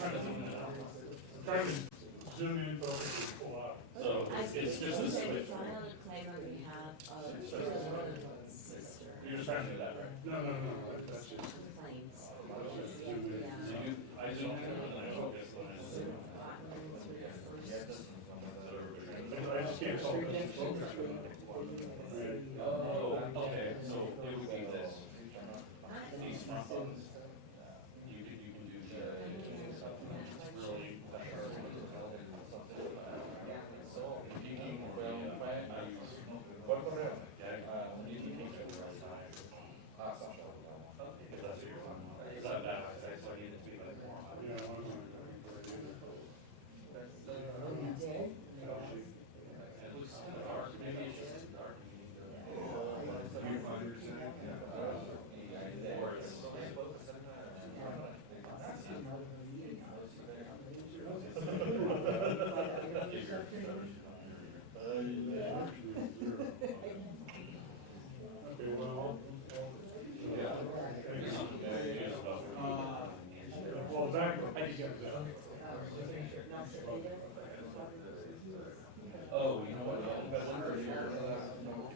trying to zoom in out. I'm trying to zoom in, focus, and pull out. So it's just a switch. Filed a claim on behalf of sister. You're just trying to do that, right? No, that's just. Claims. So I zoom in and I focus on it. I just can't focus. Oh, okay, so it would be this. These front buttons. You can do something really sharp. Peaking or I use gag. Because that's your fun. Is that bad? So I need to be like more. It looks dark, maybe it's just too dark. Or it's. Okay, well. Yeah. Well, back. Oh, you know what? I wonder if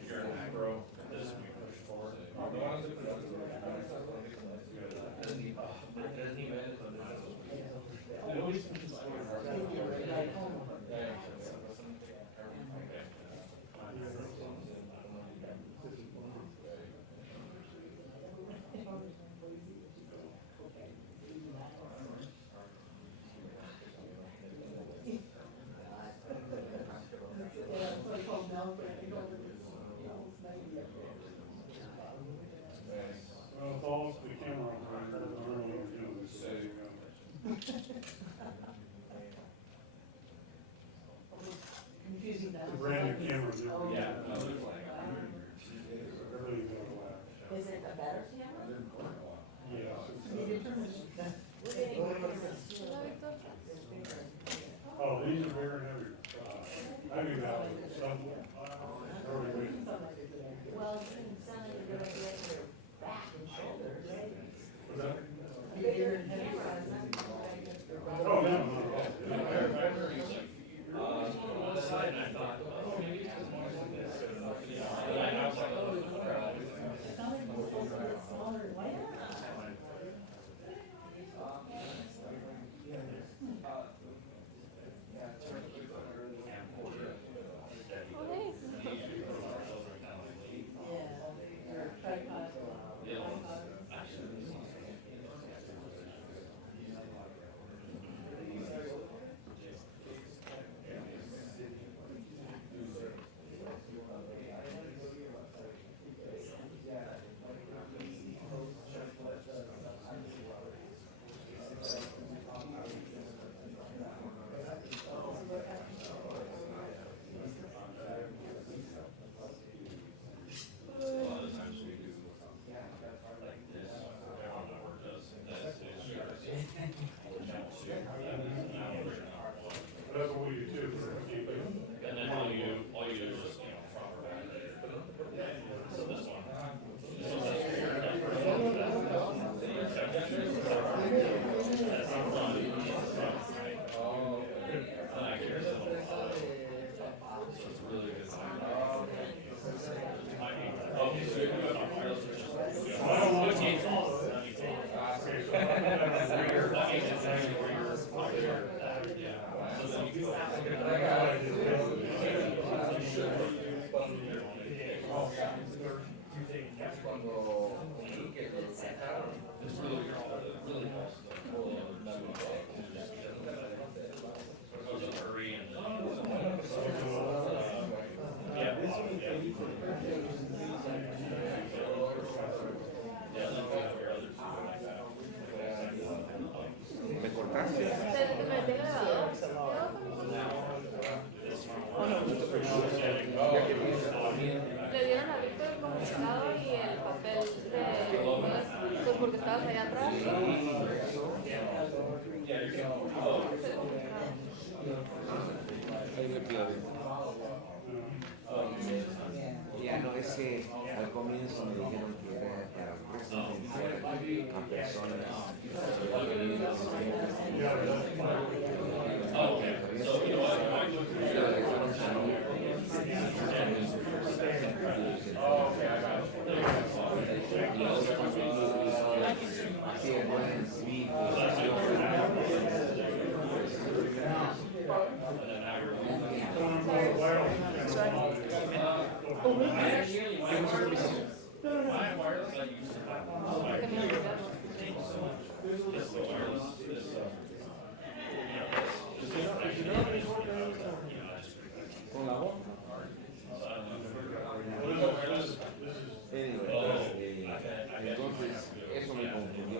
you're an macro, this we push forward. Well, it's all the camera operator, I don't know what we're doing, so there you go. Confusing that. Brand new camera, yeah. Is it a better camera? Yeah. Oh, these are bigger and heavier. I mean, that stuff. Well, it doesn't sound like you're gonna get your back and shoulders. Bigger and heavier. Oh, no. On the side, and I thought, oh, maybe it's just more like this. And I was like, oh, That's what we do too. and then all you do is just, front or back. So this one. That's not fun. So it's really good. Okay, so you're doing it on wireless or just? It's really hurry and ¿Me cortaste? Le dieron a Víctor el comunicado y el papel de pues porque estabas allá atrás. Ya no, ese al comienzo me dijeron que era para presidenciar a personas que viven en My wireless I used to have. Que me olvidaron. This wireless is, Entonces, eso me confundió.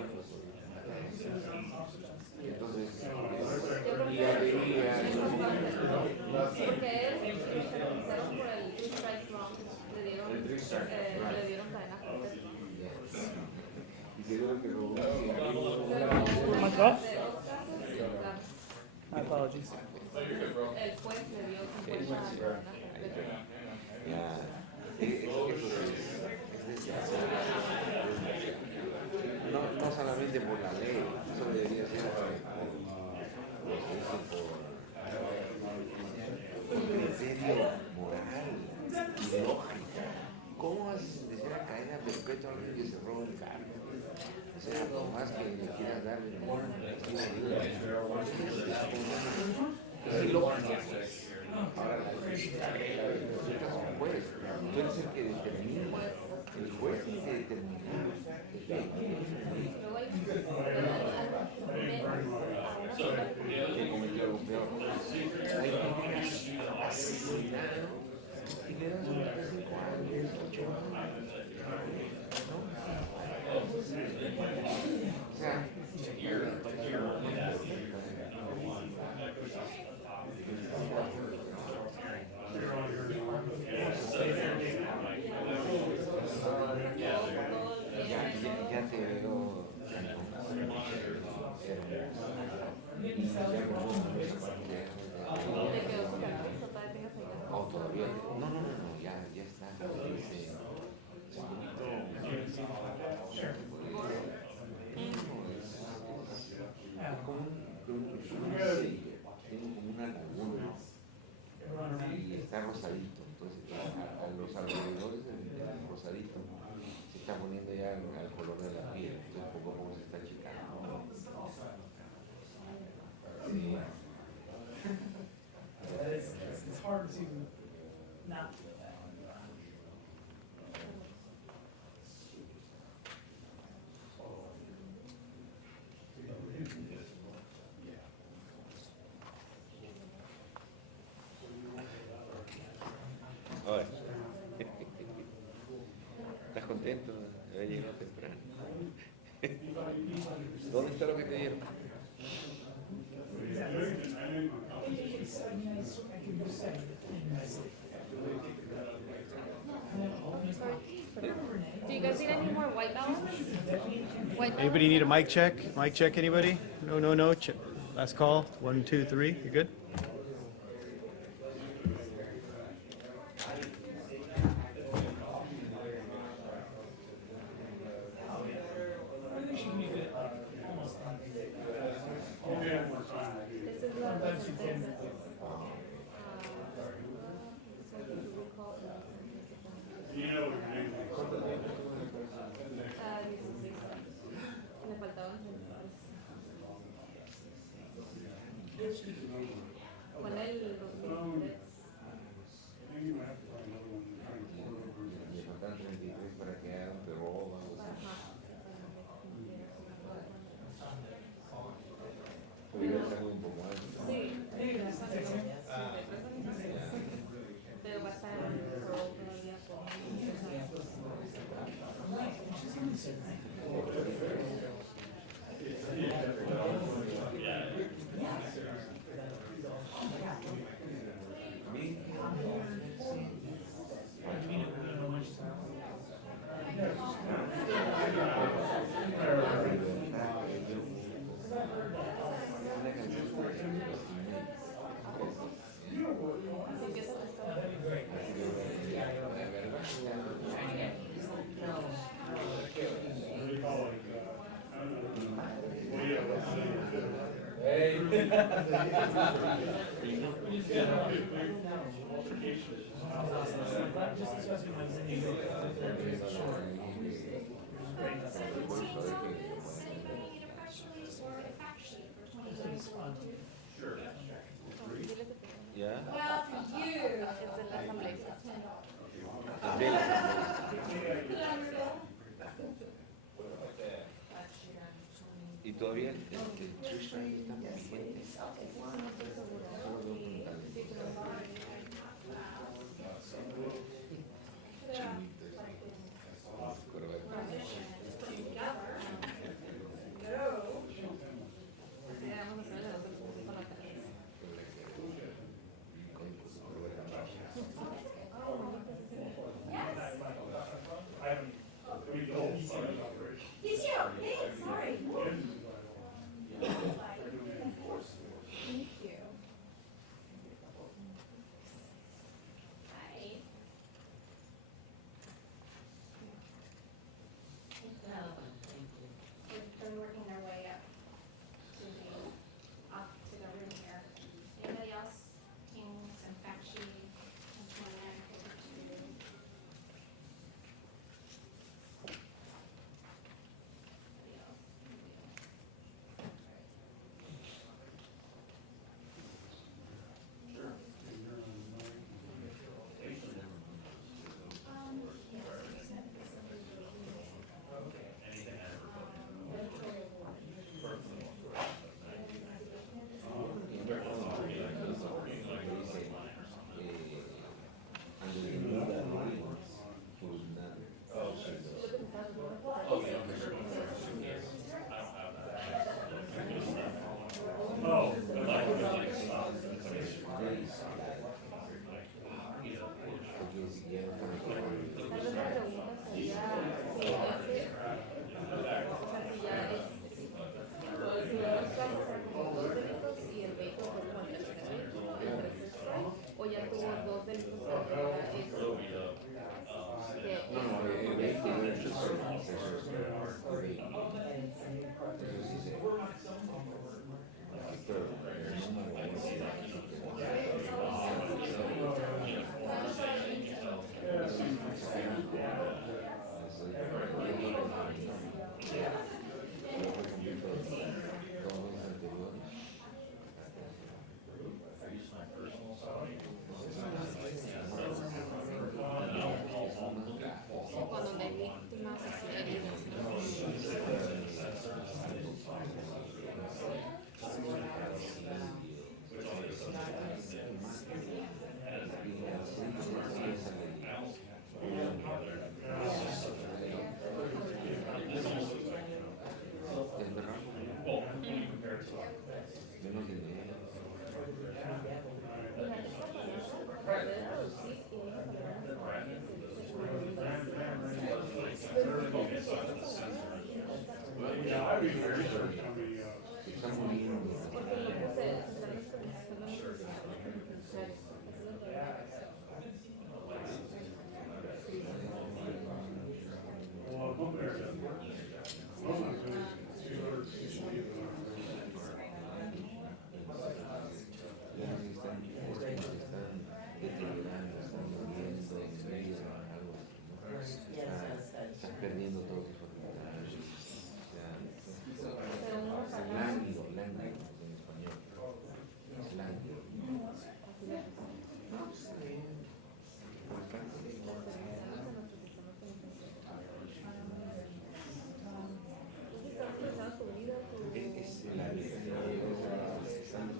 Entonces, y había Porque él se lo quitaron por el three strike wrong. Le dieron cadena completa. y se dio que robó. My God. My apologies. El juez le dio 50 cadena completa. Ya, eso es desgraciado. No solamente por la ley, eso debería ser por los que dicen por criterio moral y lógica. ¿Cómo vas a sentenciar a cadena perpetua a alguien que se roba el carro? O sea, por más que le quieras dar el amor, es ilógico. Ahora, pues, tú eres el que determina, el juez es el que determina. Luego el Que cometió algo peor. Hay gente asesinada y le dan solo 5 años, 8 años. O sea, ya te veo. te quedó con la cosa, todavía tengas ahí. Oh, todavía. No, ya está. Tiene como una laguna y está rosadito. Entonces, a los alrededores del rosadito se está poniendo ya al color de la piel. Entonces, poco a poco se está achicando. Sí. It's hard to not feel that. Ahora, ¿estás contento de haber llegado temprano? ¿Dónde está lo que te dieron? Do you guys need any more white balance? White Anybody need a mic check? Mic check, anybody? No. Last call. 1, 2, 3. You good? This is the me faltaban centavos. Con el 2003. Le faltan 33 para que hagan prórroga. Pero ya está muy importante. Sí, pero va a estar en el prórroga todavía por 3 años. ¿Ya? Es de la asamblea. todavía el tree stand está muy vigente. Solo veo un He's here. Hey, sorry. They're working their way up to the room here. Anybody else? King, some fact sheet, employment, paper two. Anybody else? O ya tuvo dos delitos contra eso. Cuando no hay víctimas así heridas. Están perdiendo todos sus facultades. Lánguido en español. Lánguido.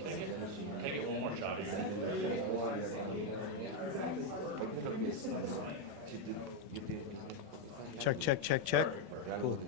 Can I get one more shot here? Check, check, check, check. Cool.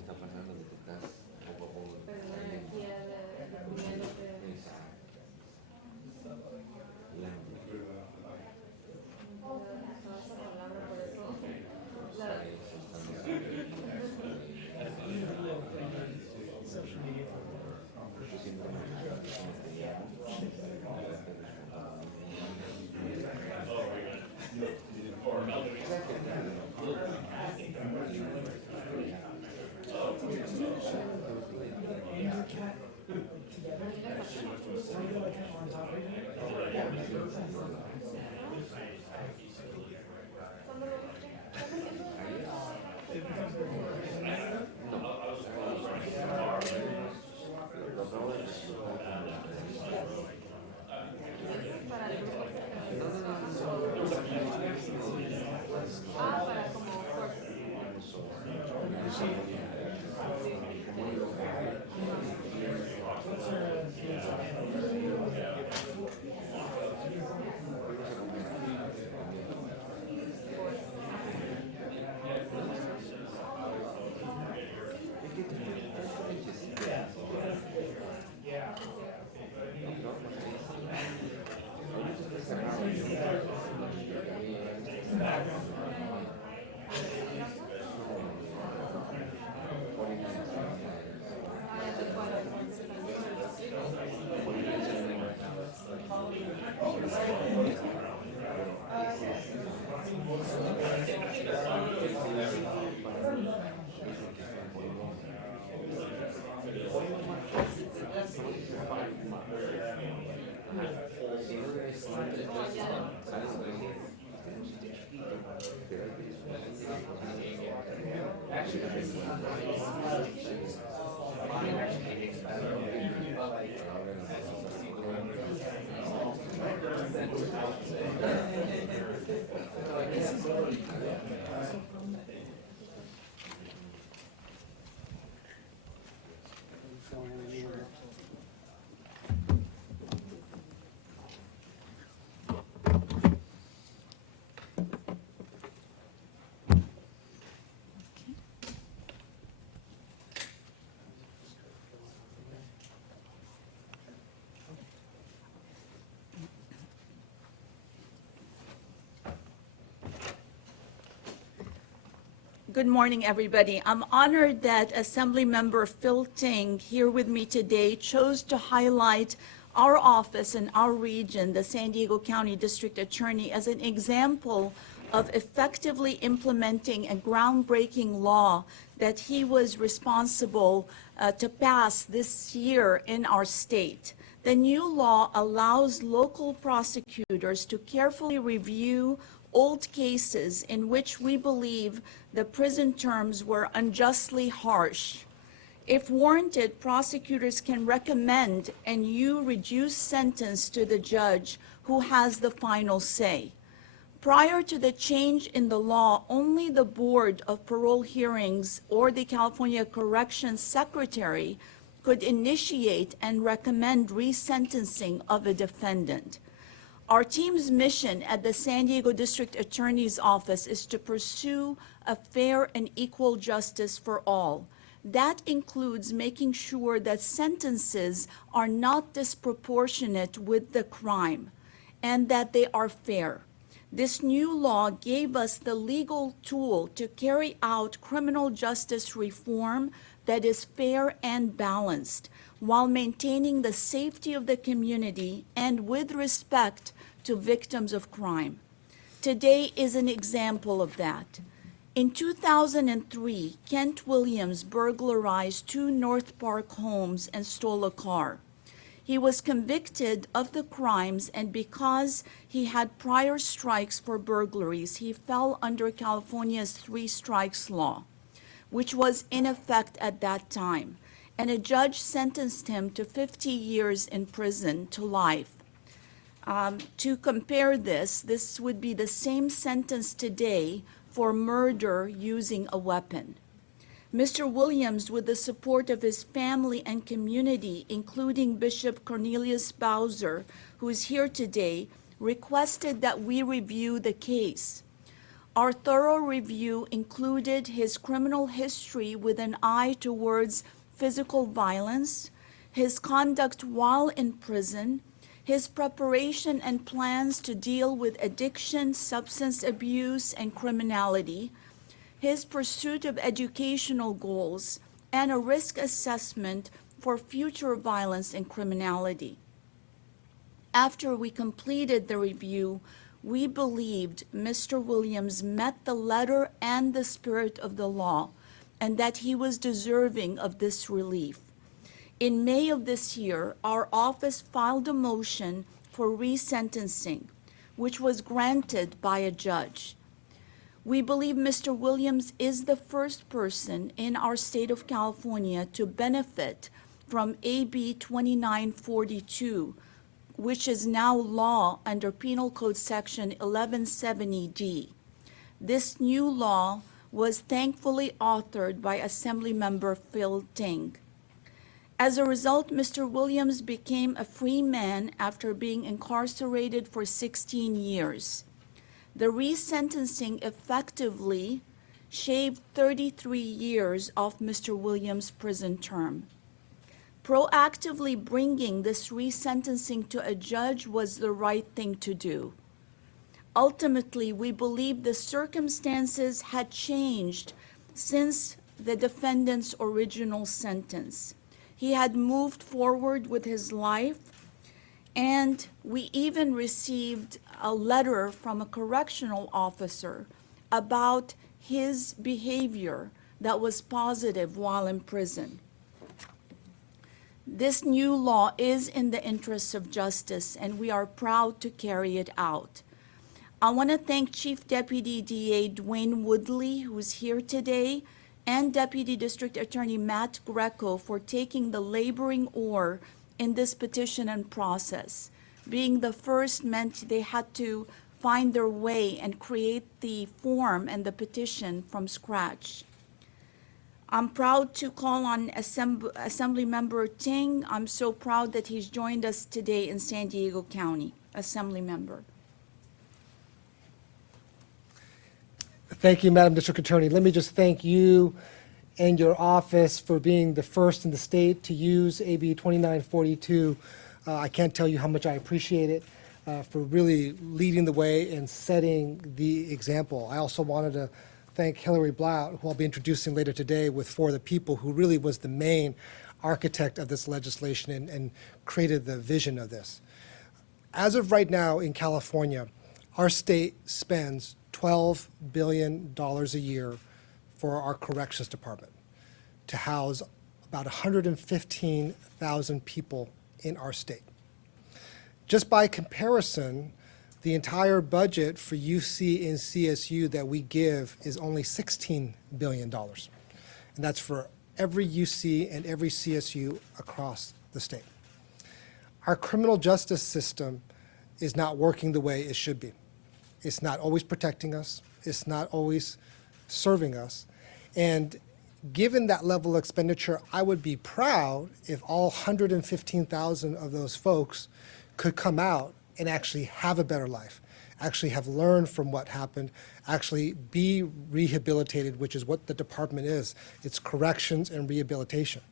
Good morning, everybody. I'm honored that Assemblymember Phil Ting, here with me today, chose to highlight our office and our region, the San Diego County District Attorney, as an example of effectively implementing a groundbreaking law that he was responsible to pass this year in our state. The new law allows local prosecutors to carefully review old cases in which we believe the prison terms were unjustly harsh. If warranted, prosecutors can recommend a new reduced sentence to the judge who has the final say. Prior to the change in the law, only the Board of Parole Hearings or the California Corrections Secretary could initiate and recommend resentencing of a defendant. Our team's mission at the San Diego District Attorney's Office is to pursue a fair and equal justice for all. That includes making sure that sentences are not disproportionate with the crime and that they are fair. This new law gave us the legal tool to carry out criminal justice reform that is fair and balanced, while maintaining the safety of the community and with respect to victims of crime. Today is an example of that. In 2003, Kent Williams burglarized 2 North Park homes and stole a car. He was convicted of the crimes, and because he had prior strikes for burglaries, he fell under California's 3 strikes law, which was in effect at that time, and a judge sentenced him to 50 years in prison to life. To compare this would be the same sentence today for murder using a weapon. Mr. Williams, with the support of his family and community, including Bishop Cornelius Bowser, who is here today, requested that we review the case. Our thorough review included his criminal history with an eye towards physical violence, his conduct while in prison, his preparation and plans to deal with addiction, substance abuse, and criminality, his pursuit of educational goals, and a risk assessment for future violence and criminality. After we completed the review, we believed Mr. Williams met the letter and the spirit of the law, and that he was deserving of this relief. In May of this year, our office filed a motion for resentencing, which was granted by a judge. We believe Mr. Williams is the first person in our state of California to benefit from AB 2942, which is now law under Penal Code Section 1170D. This new law was thankfully authored by Assemblymember Phil Ting. As a result, Mr. Williams became a free man after being incarcerated for 16 years. The resentencing effectively shaved 33 years off Mr. Williams' prison term. Proactively bringing this resentencing to a judge was the right thing to do. Ultimately, we believe the circumstances had changed since the defendant's original sentence. He had moved forward with his life, and we even received a letter from a correctional officer about his behavior that was positive while in prison. This new law is in the interests of justice, and we are proud to carry it out. I want to thank Chief Deputy DA Dwayne Woodley, who is here today, and Deputy District Attorney Matt Greco for taking the laboring oar in this petition and process. Being the first meant they had to find their way and create the form and the petition from scratch. I'm proud to call on Assemblymember Ting. I'm so proud that he's joined us today in San Diego County, Assemblymember. Thank you, Madam District Attorney. Let me just thank you and your office for being the first in the state to use AB 2942. I can't tell you how much I appreciate it for really leading the way and setting the example. I also wanted to thank Hillary Blount, who I'll be introducing later today with For the People, who really was the main architect of this legislation and created the vision of this. As of right now in California, our state spends $12 billion a year for our corrections department to house about 115,000 people in our state. Just by comparison, the entire budget for UC and CSU that we give is only $16 billion. And that's for every UC and every CSU across the state. Our criminal justice system is not working the way it should be. It's not always protecting us. It's not always serving us. And given that level of expenditure, I would be proud if all 115,000 of those folks could come out and actually have a better life, actually have learned from what happened, actually be rehabilitated, which is what the department is. It's corrections and rehabilitation.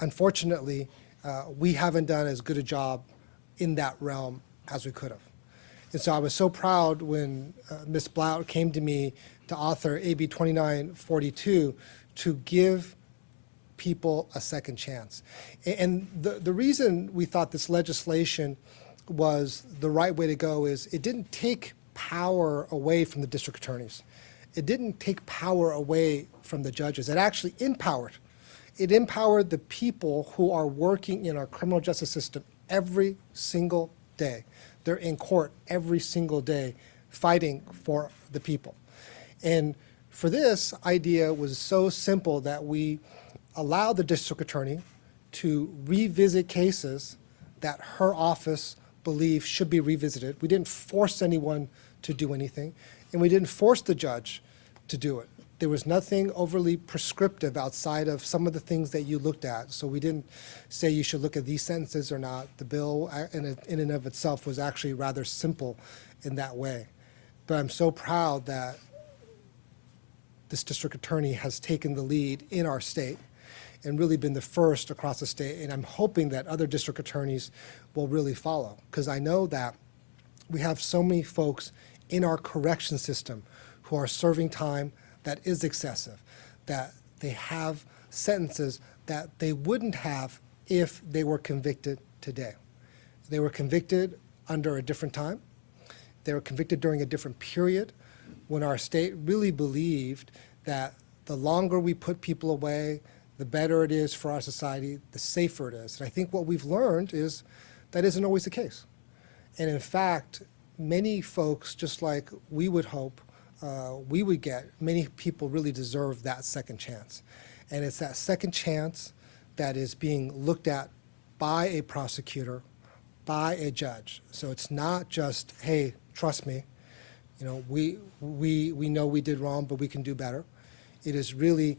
Unfortunately, we haven't done as good a job in that realm as we could have. And so I was so proud when Ms. Blount came to me to author AB 2942 to give people a second chance. And the reason we thought this legislation was the right way to go is it didn't take power away from the district attorneys. It didn't take power away from the judges. It actually empowered. It empowered the people who are working in our criminal justice system every single day. They're in court every single day fighting for the people. And for this idea was so simple that we allowed the district attorney to revisit cases that her office believed should be revisited. We didn't force anyone to do anything, and we didn't force the judge to do it. There was nothing overly prescriptive outside of some of the things that you looked at. So we didn't say you should look at these sentences or not. The bill in and of itself was actually rather simple in that way. But I'm so proud that this district attorney has taken the lead in our state and really been the first across the state. And I'm hoping that other district attorneys will really follow, because I know that we have so many folks in our correction system who are serving time that is excessive, that they have sentences that they wouldn't have if they were convicted today. They were convicted under a different time. They were convicted during a different period when our state really believed that the longer we put people away, the better it is for our society, the safer it is. And I think what we've learned is that isn't always the case. And in fact, many folks, just like we would hope, we would get, many people really deserve that second chance. And it's that second chance that is being looked at by a prosecutor, by a judge. So it's not just, hey, trust me, you know, we know we did wrong, but we can do better. It is really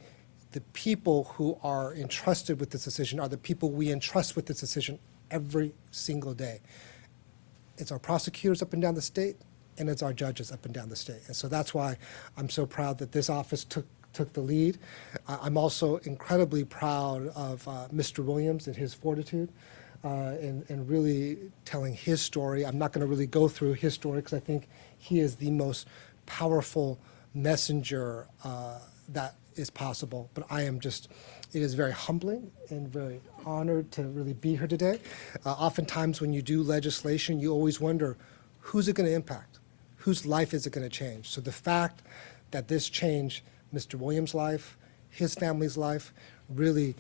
the people who are entrusted with this decision are the people we entrust with this decision every single day. It's our prosecutors up and down the state, and it's our judges up and down the state. And so that's why I'm so proud that this office took the lead. I'm also incredibly proud of Mr. Williams and his fortitude and really telling his story. I'm not going to really go through his story because I think he is the most powerful messenger that is possible. But it is very humbling and very honored to really be here today. Oftentimes when you do legislation, you always wonder, who's it going to impact? Whose life is it going to change? So the fact that this changed Mr. Williams' life, his family's life, really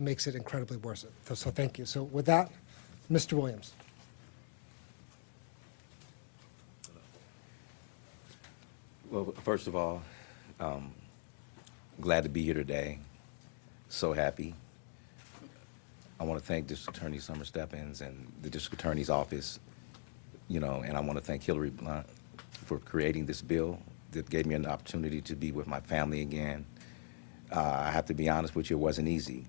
makes it incredibly worth it. So thank you. So with that, Mr. Williams. Well, first of all, glad to be here today. So happy. I want to thank District Attorney Summer Steppins and the District Attorney's Office, and I want to thank Hillary Blunt for creating this bill that gave me an opportunity to be with my family again. I have to be honest with you, it wasn't easy.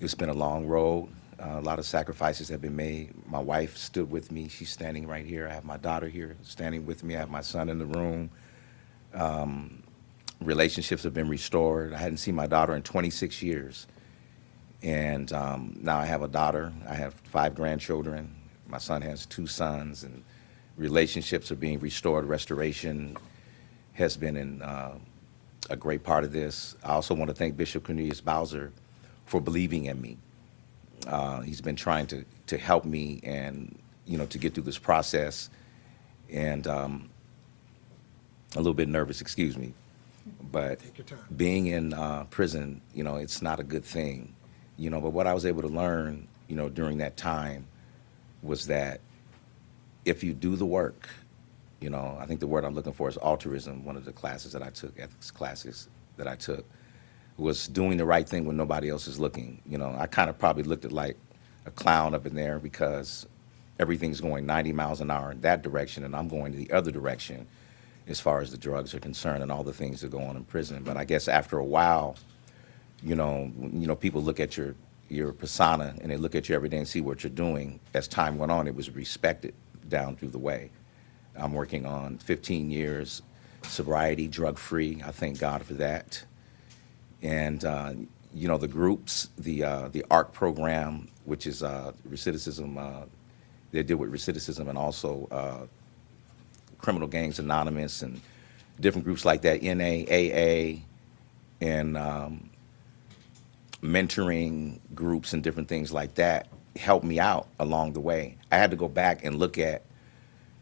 It's been a long road. A lot of sacrifices have been made. My wife stood with me. She's standing right here. I have my daughter here standing with me. I have my son in the room. Relationships have been restored. I hadn't seen my daughter in 26 years. And now I have a daughter. I have 5 grandchildren. My son has 2 sons, and relationships are being restored. Restoration has been a great part of this. I also want to thank Bishop Cornelius Bowser for believing in me. He's been trying to help me and, to get through this process. And a little bit nervous, excuse me. But Take your time. being in prison, it's not a good thing. But what I was able to learn, during that time was that if you do the work, I think the word I'm looking for is altruism. One of the classes that I took, ethics classes that I took, was doing the right thing when nobody else is looking. I kind of probably looked at like a clown up in there because everything's going 90 miles an hour in that direction, and I'm going the other direction as far as the drugs are concerned and all the things that go on in prison. But I guess after a while, people look at your persona and they look at you every day and see what you're doing. As time went on, it was respected down through the way. I'm working on 15 years sobriety, drug-free. I thank God for that. And, the groups, the ARC program, which is recidivism, they deal with recidivism and also Criminal Gangs Anonymous and different groups like that, NA, AA, and mentoring groups and different things like that helped me out along the way. I had to go back and look at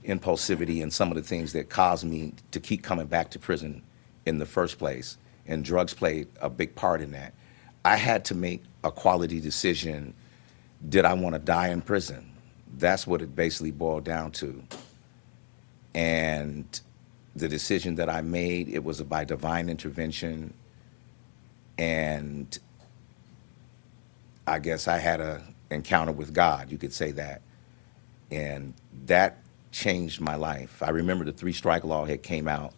impulsivity and some of the things that caused me to keep coming back to prison in the first place, and drugs played a big part in that. I had to make a quality decision. Did I want to die in prison? That's what it basically boiled down to. And the decision that I made, it was by divine intervention, and I guess I had an encounter with God, you could say that, and that changed my life. I remember the 3-strike law had came out,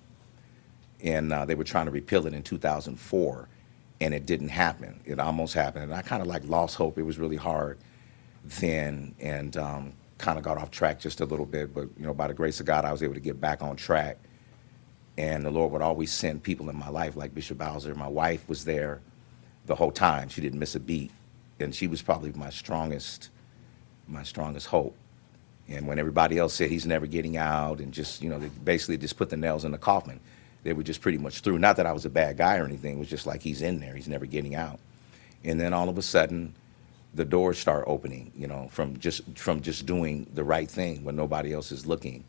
and they were trying to repeal it in 2004, and it didn't happen. It almost happened, and I kind of like lost hope. It was really hard then, and kind of got off track just a little bit, but by the grace of God, I was able to get back on track. And the Lord would always send people in my life, like Bishop Bowser. My wife was there the whole time. She didn't miss a beat, and she was probably my strongest hope. And when everybody else said he's never getting out, and just they basically just put the nails in the coffin, they were just pretty much through. Not that I was a bad guy or anything. It was just like he's in there. He's never getting out. And then all of a sudden, the doors start opening, from just doing the right thing when nobody else is looking.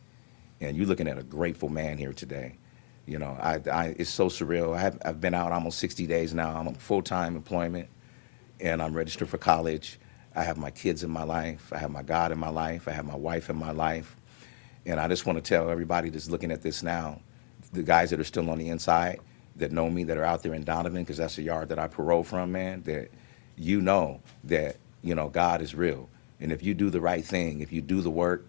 And you're looking at a grateful man here today. It's so surreal. I've been out almost 60 days now. I'm on full-time employment, and I'm registered for college. I have my kids in my life. I have my God in my life. I have my wife in my life. And I just want to tell everybody that's looking at this now, the guys that are still on the inside, that know me, that are out there in Donovan, because that's the yard that I parole from, man, that that, God is real. And if you do the right thing, if you do the work,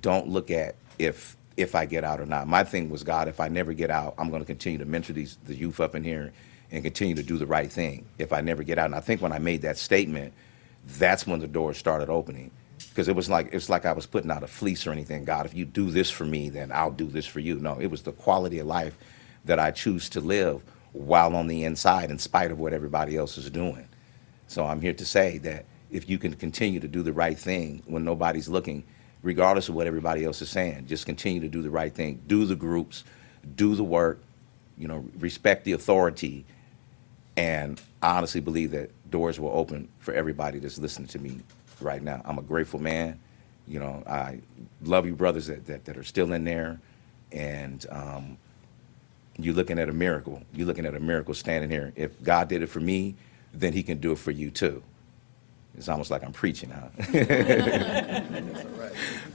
don't look at if I get out or not. My thing was, God, if I never get out, I'm going to continue to mentor the youth up in here and continue to do the right thing if I never get out. And I think when I made that statement, that's when the doors started opening. Because it's like I was putting out a fleece or anything. God, if you do this for me, then I'll do this for you. No, it was the quality of life that I choose to live while on the inside, in spite of what everybody else is doing. So I'm here to say that if you can continue to do the right thing when nobody's looking, regardless of what everybody else is saying, just continue to do the right thing. Do the groups, do the work, respect the authority. And I honestly believe that doors will open for everybody that's listening to me right now. I'm a grateful man. I love you brothers that are still in there. And you're looking at a miracle. You're looking at a miracle standing here. If God did it for me, then he can do it for you too. It's almost like I'm preaching, huh?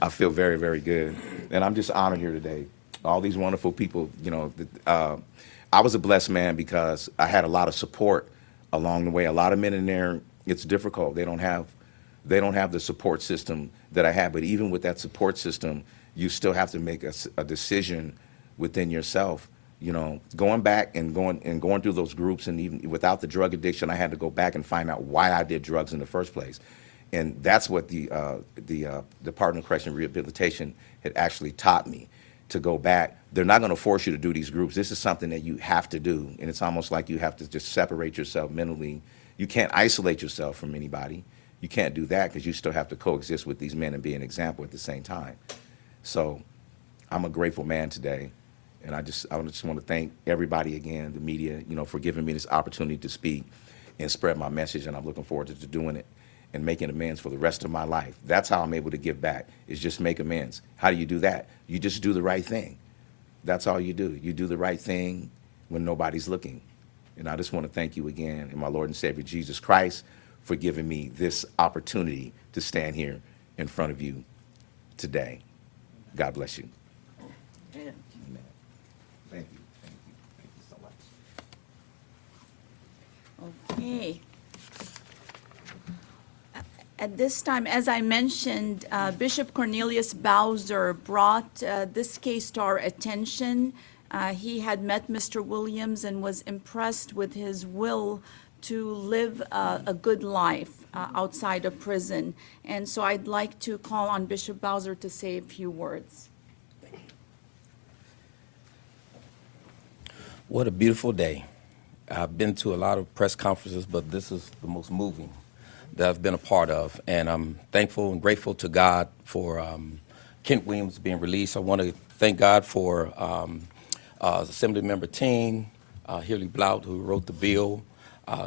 I feel very, very good. And I'm just honored here today. All these wonderful people, I was a blessed man because I had a lot of support along the way. A lot of men in there, it's difficult. They don't have the support system that I had. But even with that support system, you still have to make a decision within yourself. Going back and going through those groups, and even without the drug addiction, I had to go back and find out why I did drugs in the first place. And that's what the Department of Correctional Rehabilitation had actually taught me, to go back. They're not going to force you to do these groups. This is something that you have to do, and it's almost like you have to just separate yourself mentally. You can't isolate yourself from anybody. You can't do that because you still have to coexist with these men and be an example at the same time. So I'm a grateful man today. And I just want to thank everybody again, the media, for giving me this opportunity to speak and spread my message. And I'm looking forward to doing it and making amends for the rest of my life. That's how I'm able to give back, is just make amends. How do you do that? You just do the right thing. That's all you do. You do the right thing when nobody's looking. And I just want to thank you again, and my Lord and Savior Jesus Christ, for giving me this opportunity to stand here in front of you today. God bless you. Thank you. Thank you so much. Okay. At this time, as I mentioned, Bishop Cornelius Bowser brought this case to our attention. He had met Mr. Williams and was impressed with his will to live a good life outside of prison. And so I'd like to call on Bishop Bowser to say a few words. What a beautiful day. I've been to a lot of press conferences, but this is the most moving that I've been a part of. And I'm thankful and grateful to God for Kent Williams being released. I want to thank God for Assemblymember Ting, Hilary Blount, who wrote the bill,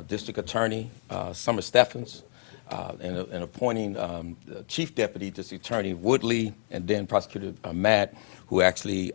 District Attorney Summer Steffens, and appointing Chief Deputy District Attorney Woodley, and then Prosecutor Matt, who actually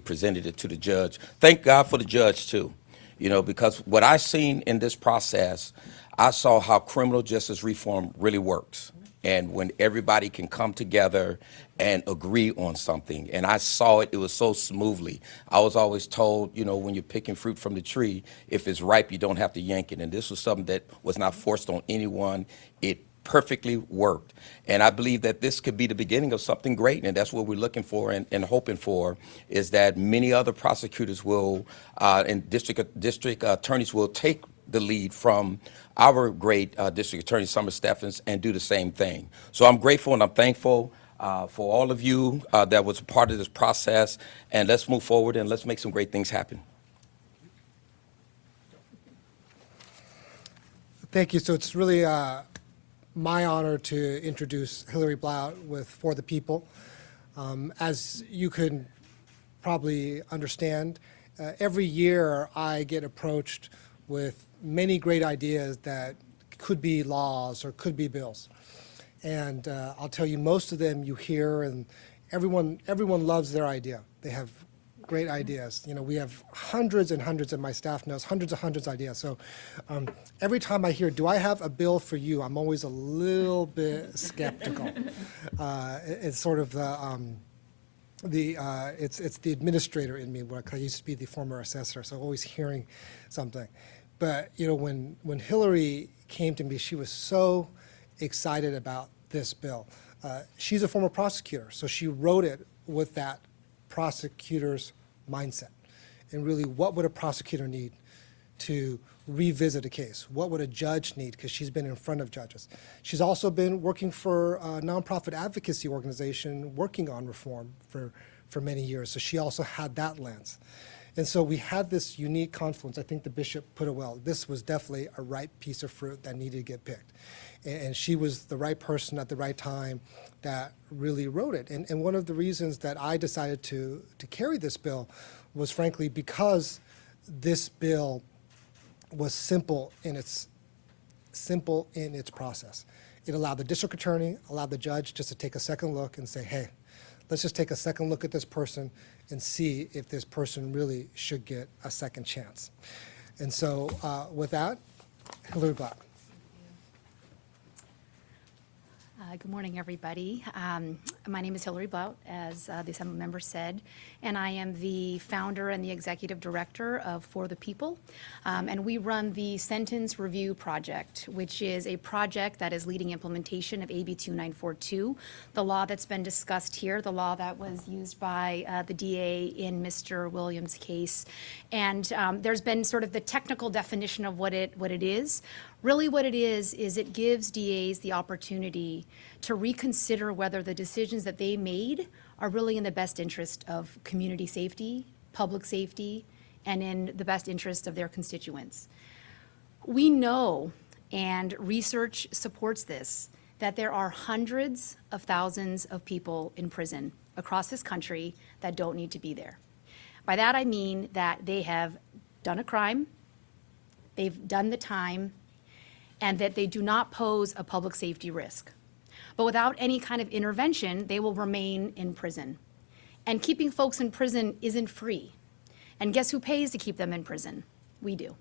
presented it to the judge. Thank God for the judge too, because what I've seen in this process, I saw how criminal justice reform really works. And when everybody can come together and agree on something. And I saw it was so smoothly. I was always told, when you're picking fruit from the tree, if it's ripe, you don't have to yank it. And this was something that was not forced on anyone. It perfectly worked. And I believe that this could be the beginning of something great, and that's what we're looking for and hoping for, is that many other prosecutors will, and district attorneys will take the lead from our great District Attorney Summer Steffens and do the same thing. So I'm grateful and I'm thankful for all of you that was a part of this process, and let's move forward and let's make some great things happen. Thank you. So it's really my honor to introduce Hilary Blount with For the People. As you can probably understand, every year I get approached with many great ideas that could be laws or could be bills. And I'll tell you, most of them you hear, and everyone loves their idea. They have great ideas. We have hundreds and hundreds, and my staff knows hundreds of ideas. So every time I hear, do I have a bill for you, I'm always a little bit skeptical. It's sort of it's the administrator in me. I used to be the former assessor, so always hearing something. But when Hilary came to me, she was so excited about this bill. She's a former prosecutor, so she wrote it with that prosecutor's mindset. And really, what would a prosecutor need to revisit a case? What would a judge need? Because she's been in front of judges. She's also been working for a nonprofit advocacy organization working on reform for many years. So she also had that lens. And so we had this unique confluence. I think the bishop put it well. This was definitely a ripe piece of fruit that needed to get picked. And she was the right person at the right time that really wrote it. And one of the reasons that I decided to carry this bill was frankly because this bill was simple in its process. It allowed the district attorney, allowed the judge just to take a second look and say, hey, let's just take a second look at this person and see if this person really should get a second chance. And so with that, Hillary Black. Good morning, everybody. My name is Hillary Blout, as the Assembly member said, and I am the founder and the executive director of For the People. And we run the Sentence Review Project, which is a project that is leading implementation of AB 2942, the law that's been discussed here, the law that was used by the DA in Mr. Williams' case. And there's been sort of the technical definition of what it is. Really what it is it gives DAs the opportunity to reconsider whether the decisions that they made are really in the best interest of community safety, public safety, and in the best interest of their constituents. We know, and research supports this, that there are hundreds of thousands of people in prison across this country that don't need to be there. By that I mean that they have done a crime, they've done the time, and that they do not pose a public safety risk. But without any kind of intervention, they will remain in prison. And keeping folks in prison isn't free. And guess who pays to keep them in prison? We do.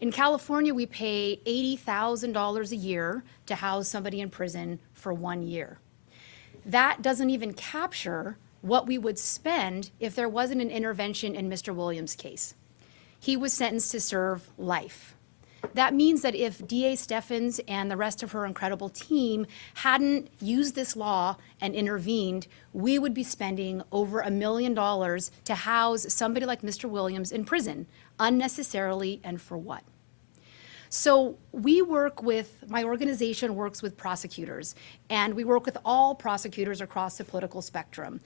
In California, we pay $80,000 a year to house somebody in prison for 1 year. That doesn't even capture what we would spend if there wasn't an intervention in Mr. Williams' case. He was sentenced to serve life. That means that if DA Steffens and the rest of her incredible team hadn't used this law and intervened, we would be spending over $1 million to house somebody like Mr. Williams in prison, unnecessarily, and for what? So my organization works with prosecutors, and we work with all prosecutors across the political spectrum.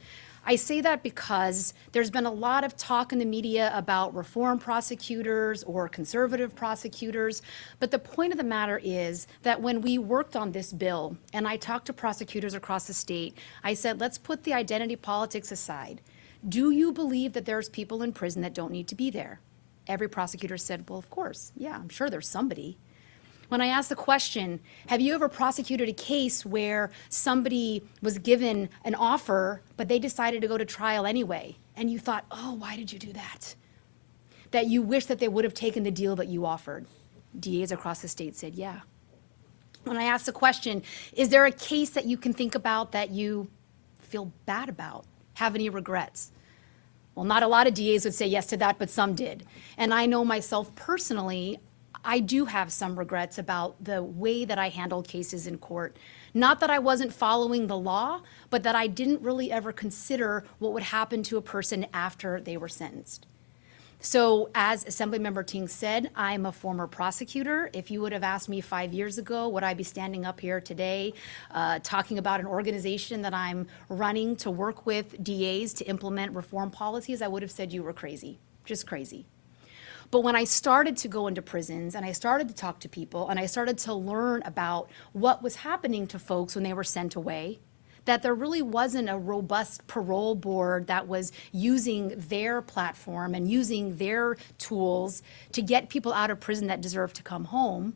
I say that because there's been a lot of talk in the media about reform prosecutors or conservative prosecutors, but the point of the matter is that when we worked on this bill, and I talked to prosecutors across the state, I said, let's put the identity politics aside. Do you believe that there's people in prison that don't need to be there? Every prosecutor said, well, of course, yeah, I'm sure there's somebody. When I asked the question, have you ever prosecuted a case where somebody was given an offer, but they decided to go to trial anyway, and you thought, oh, why did you do that? That you wish that they would have taken the deal that you offered? DAs across the state said, yeah. When I asked the question, is there a case that you can think about that you feel bad about, have any regrets? Well, not a lot of DAs would say yes to that, but some did. And I know myself personally, I do have some regrets about the way that I handled cases in court. Not that I wasn't following the law, but that I didn't really ever consider what would happen to a person after they were sentenced. So as Assemblymember Ting said, I'm a former prosecutor. If you would have asked me 5 years ago, would I be standing up here today talking about an organization that I'm running to work with DAs to implement reform policies, I would have said you were crazy, just crazy. But when I started to go into prisons and I started to talk to people and I started to learn about what was happening to folks when they were sent away, that there really wasn't a robust parole board that was using their platform and using their tools to get people out of prison that deserved to come home,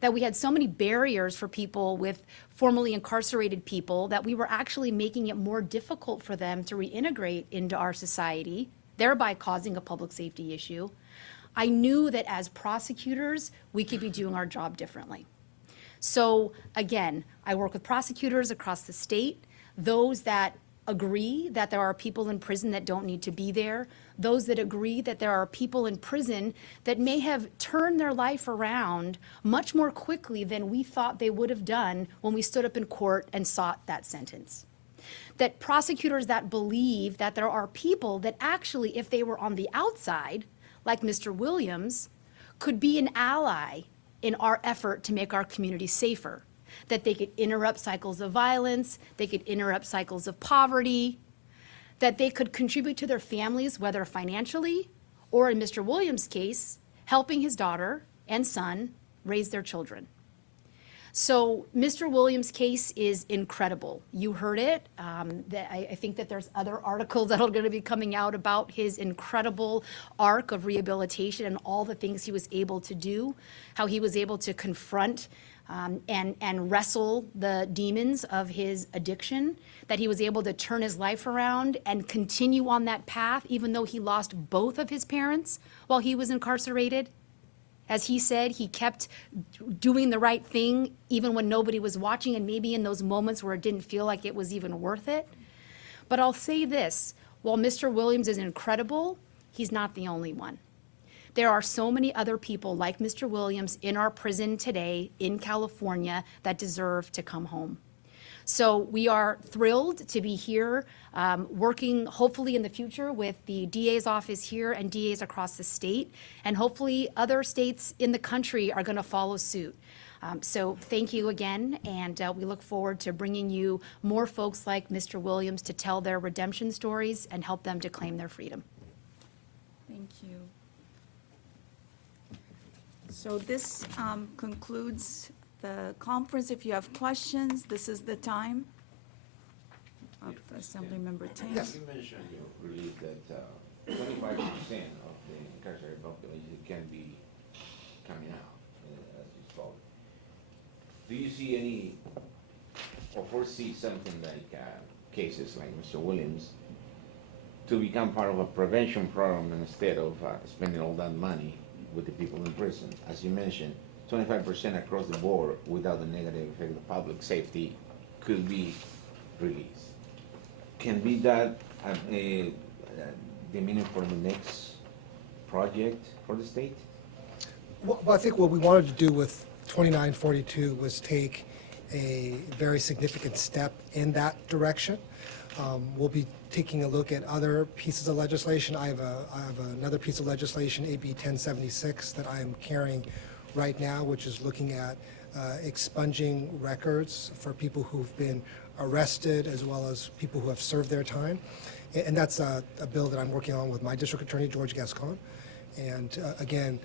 that we had so many barriers for people with formerly incarcerated people that we were actually making it more difficult for them to reintegrate into our society, thereby causing a public safety issue. I knew that as prosecutors, we could be doing our job differently. So again, I work with prosecutors across the state, those that agree that there are people in prison that don't need to be there, those that agree that there are people in prison that may have turned their life around much more quickly than we thought they would have done when we stood up in court and sought that sentence. That prosecutors that believe that there are people that actually, if they were on the outside, like Mr. Williams, could be an ally in our effort to make our community safer, that they could interrupt cycles of violence, they could interrupt cycles of poverty, that they could contribute to their families, whether financially or in Mr. Williams' case, helping his daughter and son raise their children. So Mr. Williams' case is incredible. You heard it. I think that there's other articles that are going to be coming out about his incredible arc of rehabilitation and all the things he was able to do, how he was able to confront and wrestle the demons of his addiction, that he was able to turn his life around and continue on that path, even though he lost both of his parents while he was incarcerated. As he said, he kept doing the right thing even when nobody was watching, and maybe in those moments where it didn't feel like it was even worth it. But I'll say this, while Mr. Williams is incredible, he's not the only one. There are so many other people like Mr. Williams in our prison today in California that deserve to come home. So we are thrilled to be here, working hopefully in the future with the DA's office here and DAs across the state, and hopefully other states in the country are going to follow suit. So thank you again, and we look forward to bringing you more folks like Mr. Williams to tell their redemption stories and help them to claim their freedom. Thank you. So this concludes the conference. If you have questions, this is the time. Assemblymember Ting. Yes. You mentioned, you released that 25% of the incarcerated population can be coming out, as you spoke. Do you see any, or foresee something like cases like Mr. Williams to become part of a prevention program instead of spending all that money with the people in prison? As you mentioned, 25% across the board without the negative effect of public safety could be released. Can be that the meaning for the next project for the state? Well, I think what we wanted to do with 2942 was take a very significant step in that direction. We'll be taking a look at other pieces of legislation. I have another piece of legislation, AB 1076, that I am carrying right now, which is looking at expunging records for people who've been arrested as well as people who have served their time. And that's a bill that I'm working on with my district attorney, George Gascon. And again,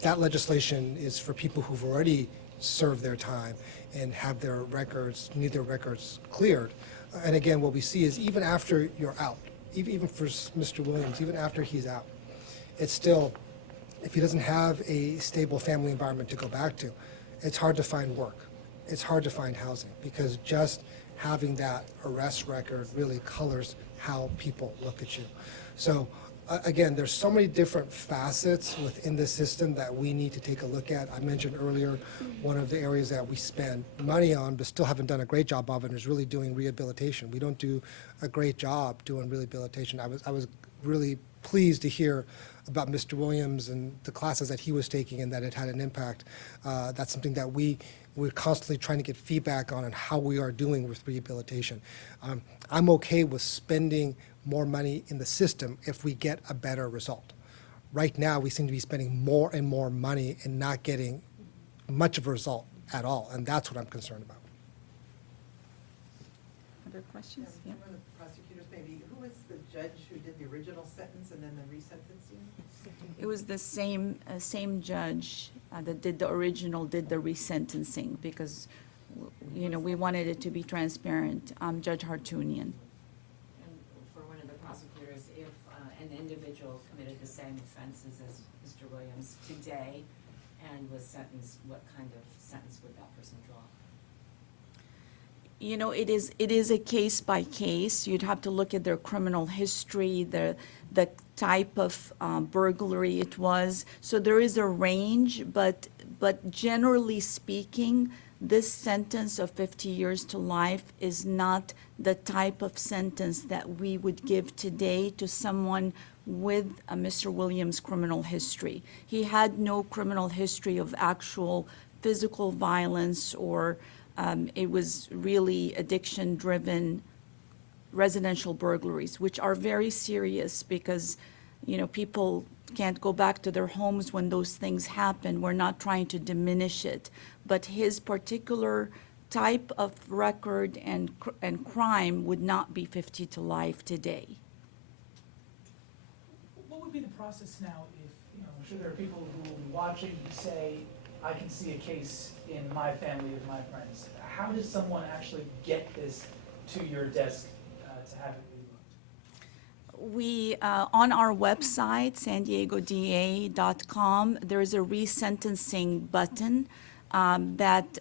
that legislation is for people who've already served their time and have their records, need their records cleared. And again, what we see is even after you're out, even for Mr. Williams, even after he's out, it's still, if he doesn't have a stable family environment to go back to, it's hard to find work. It's hard to find housing because just having that arrest record really colors how people look at you. So again, there's so many different facets within the system that we need to take a look at. I mentioned earlier, one of the areas that we spend money on but still haven't done a great job of it is really doing rehabilitation. We don't do a great job doing rehabilitation. I was really pleased to hear about Mr. Williams and the classes that he was taking and that it had an impact. That's something that we're constantly trying to get feedback on and how we are doing with rehabilitation. I'm okay with spending more money in the system if we get a better result. Right now, we seem to be spending more and more money and not getting much of a result at all, and that's what I'm concerned about. Other questions? Yeah. One of the prosecutors, maybe, who was the judge who did the original sentence and then the resentencing? It was the same judge that did the original, did the resentencing, because, you know, we wanted it to be transparent. Judge Hartunian. And for one of the prosecutors, if an individual committed the same offenses as Mr. Williams today and was sentenced, what kind of sentence would that person draw? You know, it is a case by case. You'd have to look at their criminal history, the type of burglary it was. So there is a range, but generally speaking, this sentence of 50 years to life is not the type of sentence that we would give today to someone with a Mr. Williams' criminal history. He had no criminal history of actual physical violence or it was really addiction-driven residential burglaries, which are very serious because People can't go back to their homes when those things happen. We're not trying to diminish it. But his particular type of record and crime would not be 50 to life today. What would be the process now if, I'm sure there are people who will be watching who say, I can see a case in my family of my friends. How does someone actually get this to your desk to have it relooked? We, on our website, sandiegoda.com, there's a resentencing button that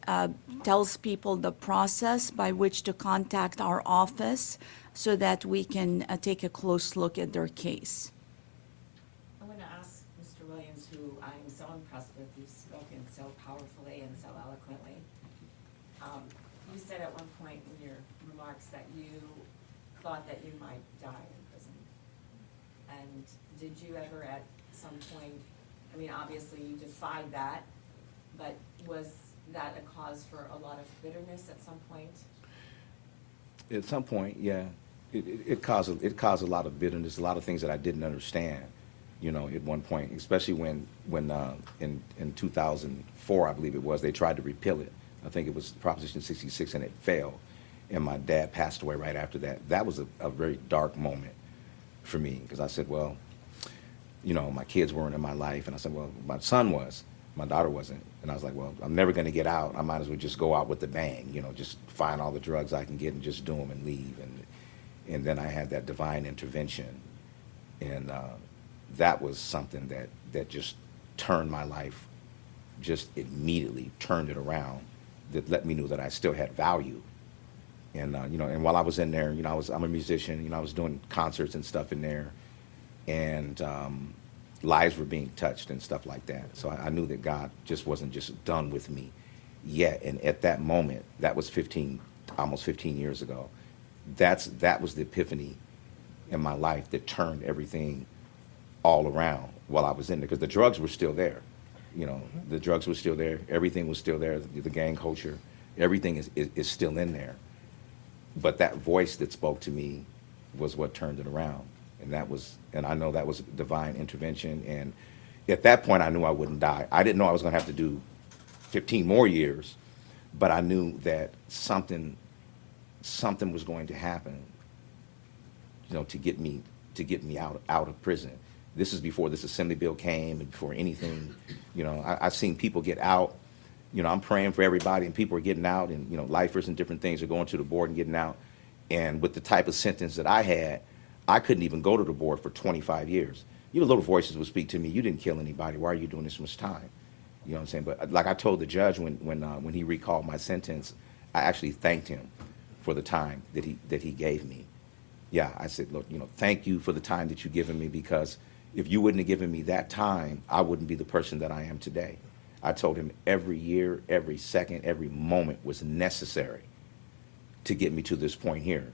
tells people the process by which to contact our office so that we can take a close look at their case. I want to ask Mr. Williams, who I am so impressed with, you've spoken so powerfully and so eloquently. You said at one point in your remarks that you thought that you might die in prison. And did you ever at some point, obviously you defied that, but was that a cause for a lot of bitterness at some point? At some point, yeah. It caused a lot of bitterness, a lot of things that I didn't understand, at one point, especially when in 2004, I believe it was, they tried to repeal it. I think it was Proposition 66, and it failed. And my dad passed away right after that. That was a very dark moment for me, because I said, well, my kids weren't in my life, and I said, well, my son was, my daughter wasn't. And I was like, well, I'm never going to get out. I might as well just go out with a bang, just find all the drugs I can get and just do them and leave. And then I had that divine intervention, and that was something that just turned my life, just immediately turned it around, that let me know that I still had value. And and while I was in there, I'm a musician. I was doing concerts and stuff in there, and lives were being touched and stuff like that. So I knew that God just wasn't just done with me yet. And at that moment, that was almost 15 years ago. That was the epiphany in my life that turned everything all around while I was in there, because the drugs were still there. The drugs were still there. Everything was still there. The gang culture, everything is still in there. But that voice that spoke to me was what turned it around. And I know that was divine intervention. And at that point, I knew I wouldn't die. I didn't know I was going to have to do 15 more years, but I knew that something was going to happen, to get me out of prison. This is before this assembly bill came and before anything. I've seen people get out. I'm praying for everybody, and people are getting out, and lifers and different things are going to the board and getting out. And with the type of sentence that I had, I couldn't even go to the board for 25 years. Little voices would speak to me. You didn't kill anybody. Why are you doing this much time? You know what I'm saying? But like I told the judge when he recalled my sentence, I actually thanked him for the time that he gave me. Yeah, I said, look, thank you for the time that you've given me, because if you wouldn't have given me that time, I wouldn't be the person that I am today. I told him every year, every second, every moment was necessary to get me to this point here.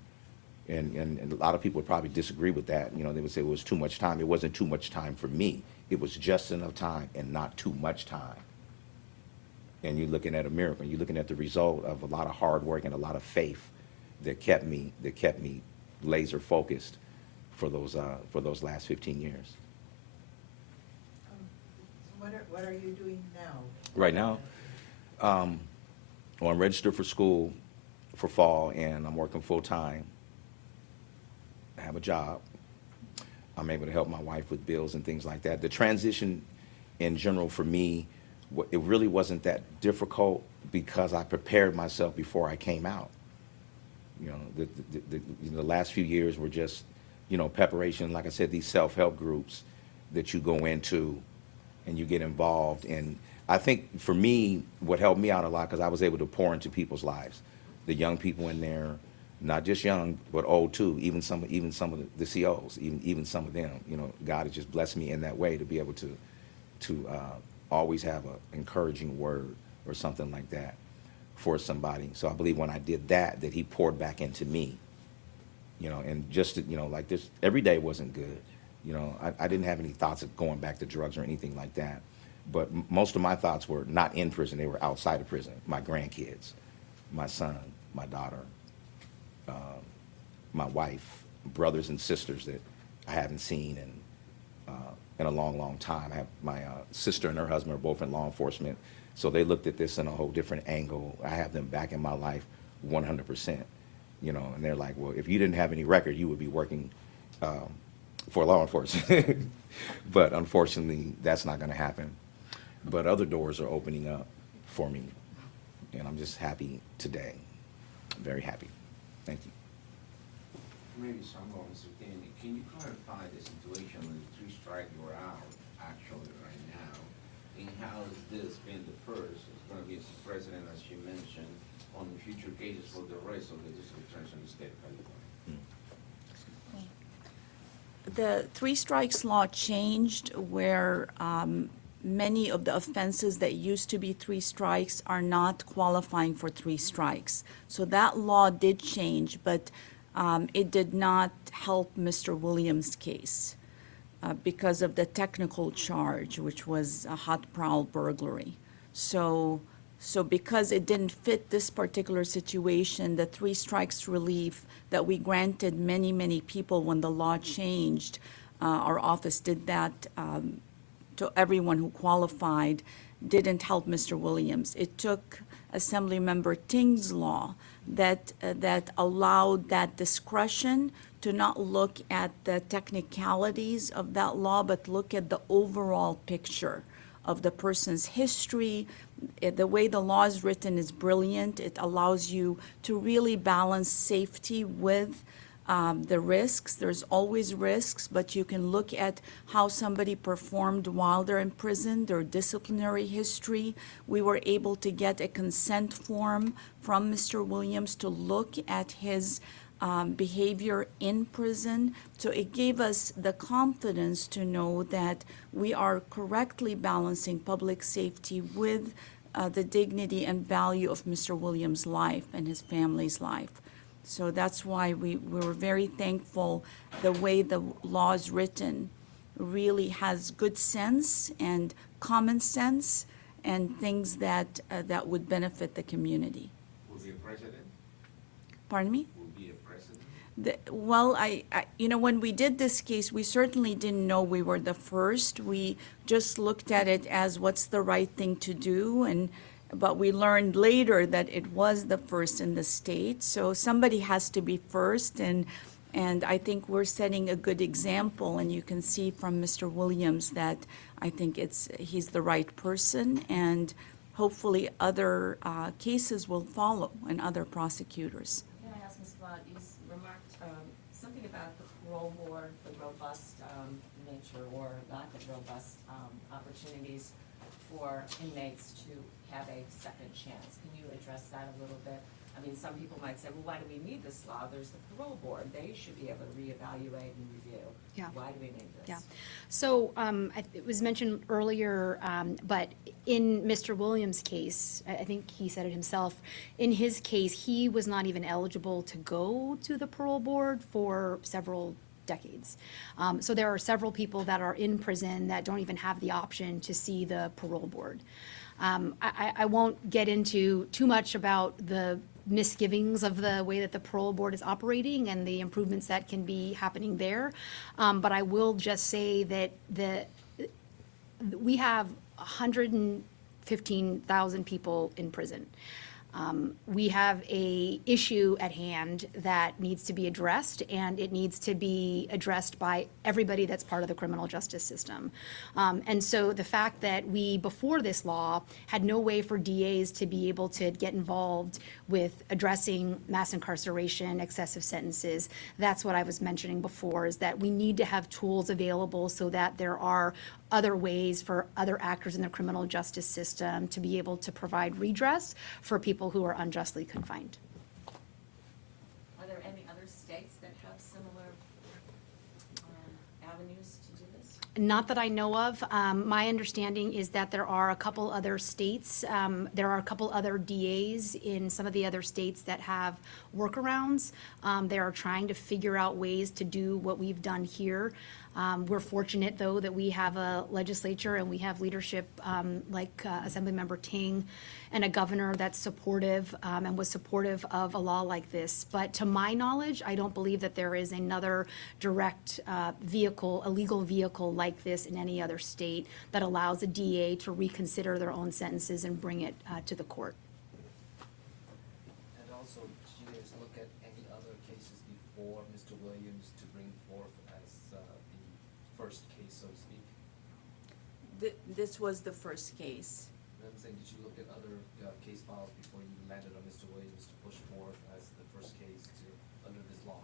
And a lot of people would probably disagree with that. They would say it was too much time. It wasn't too much time for me. It was just enough time and not too much time. And you're looking at a miracle. You're looking at the result of a lot of hard work and a lot of faith that kept me laser focused for those last 15 years. What are you doing now? Right now, I'm registered for school for fall, and I'm working full time. I have a job. I'm able to help my wife with bills and things like that. The transition in general for me, it really wasn't that difficult because I prepared myself before I came out. The last few years were just, preparation. Like I said, these self-help groups that you go into and you get involved in. I think for me, what helped me out a lot, because I was able to pour into people's lives, the young people in there, not just young, but old too, even some of the COs, even some of them. God has just blessed me in that way to be able to always have an encouraging word or something like that for somebody. So I believe when I did that he poured back into me, and just, like this, every day wasn't good. I didn't have any thoughts of going back to drugs or anything like that. But most of my thoughts were not in prison, they were outside of prison. My grandkids, my son, my daughter, my wife, brothers and sisters that I haven't seen in a long, long time. I have my sister and her husband are both in law enforcement, so they looked at this in a whole different angle. I have them back in my life 100%, you know, and they're like, well, if you didn't have any record, you would be working for law enforcement. But unfortunately, that's not going to happen. But other doors are opening up for me, and I'm just happy today. I'm very happy. Thank you. Maybe someone, Mr. Kennedy, can you clarify the situation with the 3 strike you're out actually right now? And how is this being the first? It's going to be a precedent, as you mentioned, on future cases for the rest of the district attorneys in the state of California. The 3 strikes law changed where many of the offenses that used to be 3 strikes are not qualifying for 3 strikes. So that law did change, but it did not help Mr. Williams' case because of the technical charge, which was a hot prowl burglary. So because it didn't fit this particular situation, the 3 strikes relief that we granted many, many people when the law changed, our office did that to everyone who qualified, didn't help Mr. Williams. It took Assemblymember Ting's law that allowed that discretion to not look at the technicalities of that law, but look at the overall picture of the person's history. The way the law is written is brilliant. It allows you to really balance safety with the risks. There's always risks, but you can look at how somebody performed while they're in prison, their disciplinary history. We were able to get a consent form from Mr. Williams to look at his behavior in prison. So it gave us the confidence to know that we are correctly balancing public safety with the dignity and value of Mr. Williams' life and his family's life. So that's why we were very thankful. The way the law is written really has good sense and common sense and things that would benefit the community. Will be a precedent? Pardon me? Will be a precedent? Well, when we did this case, we certainly didn't know we were the first. We just looked at it as what's the right thing to do, but we learned later that it was the first in the state. So somebody has to be first, and I think we're setting a good example. And you can see from Mr. Williams that I think he's the right person, and hopefully other cases will follow and other prosecutors. Can I ask Ms. Blount, you remarked something about the parole board, the robust nature or lack of robust opportunities for inmates to have a second chance. Can you address that a little bit? I mean, some people might say, well, why do we need this law? There's the parole board. They should be able to reevaluate and review. Yeah. Why do we need this? Yeah. So it was mentioned earlier, but in Mr. Williams' case, I think he said it himself, in his case, he was not even eligible to go to the parole board for several decades. So there are several people that are in prison that don't even have the option to see the parole board. I won't get into too much about the misgivings of the way that the parole board is operating and the improvements that can be happening there. But I will just say that we have 115,000 people in prison. We have a issue at hand that needs to be addressed, and it needs to be addressed by everybody that's part of the criminal justice system. And so the fact that we, before this law, had no way for DAs to be able to get involved with addressing mass incarceration, excessive sentences, that's what I was mentioning before, is that we need to have tools available so that there are other ways for other actors in the criminal justice system to be able to provide redress for people who are unjustly confined. Are there any other states that have similar avenues to do this? Not that I know of. My understanding is that there are a couple other states, there are a couple other DAs in some of the other states that have workarounds. They are trying to figure out ways to do what we've done here. We're fortunate, though, that we have a legislature and we have leadership like Assemblymember Ting and a governor that's supportive and was supportive of a law like this. But to my knowledge, I don't believe that there is another direct vehicle, a legal vehicle like this in any other state that allows a DA to reconsider their own sentences and bring it to the court. And also, did you guys look at any other cases before Mr. Williams to bring forth as the first case, so to speak? This was the first case. And I'm saying, did you look at other case files before you landed on Mr. Williams to push forth as the first case under this law?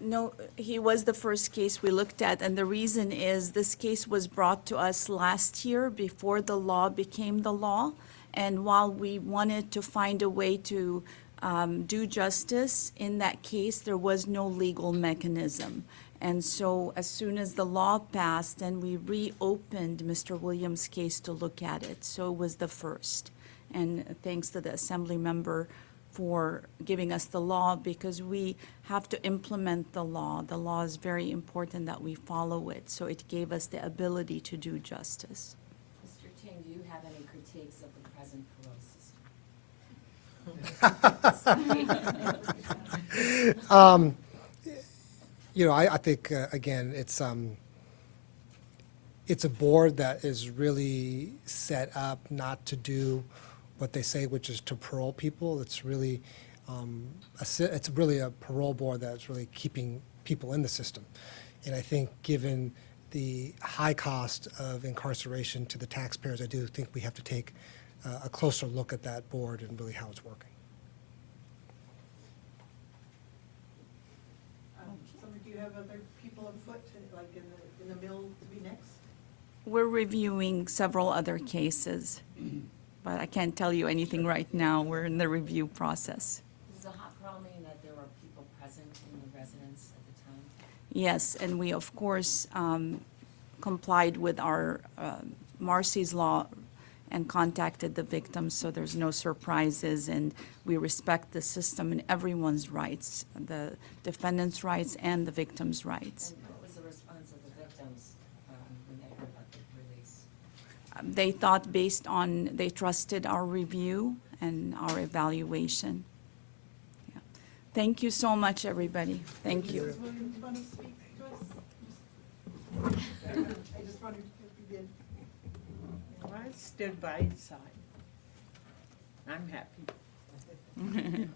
No, he was the first case we looked at, and the reason is this case was brought to us last year before the law became the law. And while we wanted to find a way to do justice in that case, there was no legal mechanism. And so as soon as the law passed, then we reopened Mr. Williams' case to look at it. So it was the first. And thanks to the Assembly member for giving us the law, because we have to implement the law. The law is very important that we follow it. So it gave us the ability to do justice. Mr. Ting, do you have any critiques of the present parole system? You know, I think, again, it's a board that is really set up not to do what they say, which is to parole people. It's really, it's really a parole board that's really keeping people in the system. And I think given the high cost of incarceration to the taxpayers, I do think we have to take a closer look at that board and really how it's working. Summer, do you have other people afoot, like in the mill to be next? We're reviewing several other cases, but I can't tell you anything right now. We're in the review process. Is the hot problem that there were people present in the residence at the time? Yes, and we, of course, complied with our Marcy's law and contacted the victims, so there's no surprises, and we respect the system and everyone's rights, the defendant's rights and the victim's rights. And what was the response of the victims when they heard about the release? They thought based on, they trusted our review and our evaluation. Yeah. Thank you so much, everybody. Thank you. Mrs. Williams, want to speak to us? I just wondered if you did. Well, I stood by his side. I'm happy. Mr. Williams,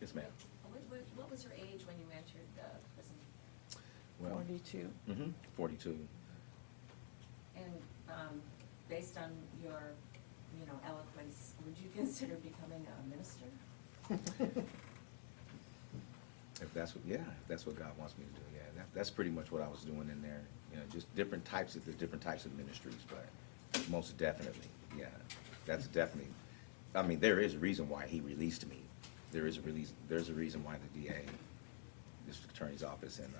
Yes, ma'am. what was your age when you entered the prison? Well, 42. 42. And based on your, eloquence, would you consider becoming a minister? If that's what God wants me to do, yeah. That's pretty much what I was doing in there. You know, just different types of ministries, but most definitely, yeah. That's definitely, I mean, there is a reason why he released me. There's a reason why the DA, District Attorney's Office, and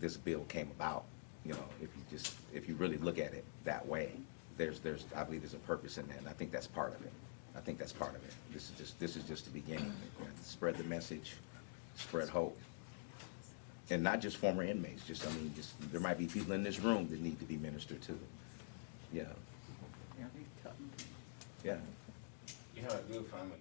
this bill came about. You know, if you really look at it that way, I believe there's a purpose in that, and I think that's part of it. This is just the beginning. Spread the message, spread hope, and not just former inmates. There might be people in this room that need to be ministered to. Yeah. Yeah. You have a good family.